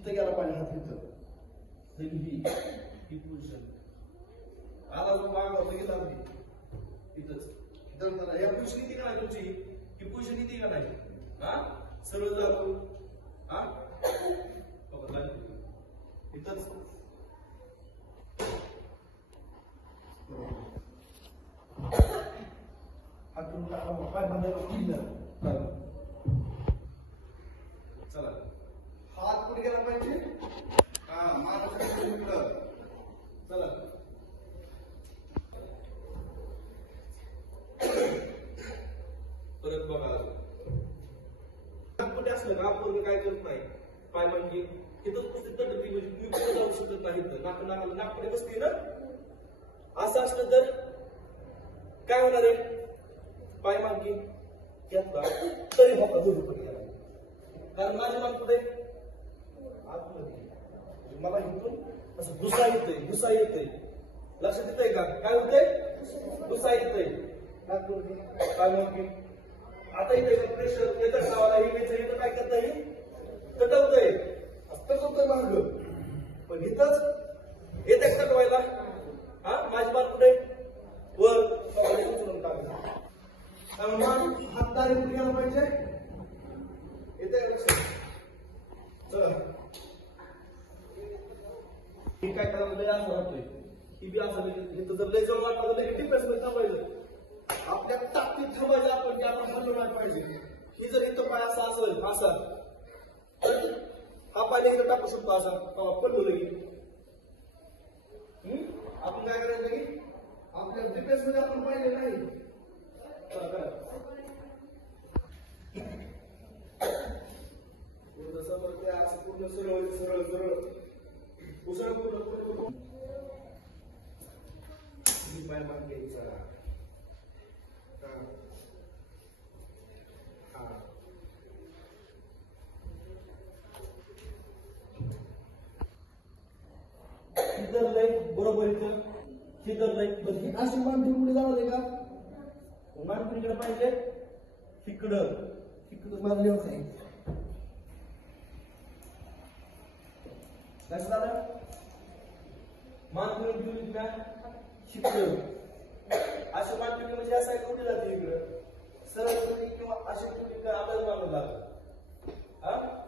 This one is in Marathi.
तिथं गेला पाहिजे हात तिथं ही पोझिशन आला जो माग बघितला तिथंच इथं या पोझिशन किती का नाही तुमची ही पोझिशन किती का नाही हा सरळ जातो हा बघा इथंच हातून पाय बांधायला चला हात कुठे गेला पाहिजे हा मानाचा चला परत बघा कुठे असलं ना आपण काय करत नाही पाय म्हणजे तिथं पुस्तक म्हणजे तुम्ही पुढे जाऊ शकत नाही नागपुडे बसते ना असं असलं तर काय होणार आहे पाय मागे घेतला तरी मोका जोडू पण गेला कारण माझी मान कुठे आतमध्ये मला इथून असं घुसा येतोय लक्षात येतंय का काय होतंय घुसा येतोय पाय मागे आता इथे प्रेशर येतं नावाला इथं काय करता येईल कटवतोय मार्ग पण इथंच येते कटवायला हा माझी मान कुठे वर उचलून टाकायचं हातदारी कुठे गेला पाहिजे येते चला ही काय करायला लय असं राहतोय ही बी असं इथं जर लय जवळ वाटलं तर डिफेन्स मध्ये थांबायचं आपल्या ताकदीत थांबायचं आपण की आपण हलवणार पाहिजे ही जर इथं पाय असा असेल असा हा पाय इथं टाकू शकतो असा पडलो लगी आपण काय करायचं की आपल्या डिफेन्स मध्ये आपण पाहिले नाही पूर्ण सरळ सरळ सरळ उसळ पूर्ण पाय मागे चला बरोबर ही अशी मानपी पुढे जाऊ दे का मानपीकडे पाहिजे इकडं माझं व्यवसाय कसं झालं मानपी घेऊन का शिकलं अशी मानपी म्हणजे असा कुठे जाते इकडं सरळ किंवा अशी आपल्याला मानलं लागतं हा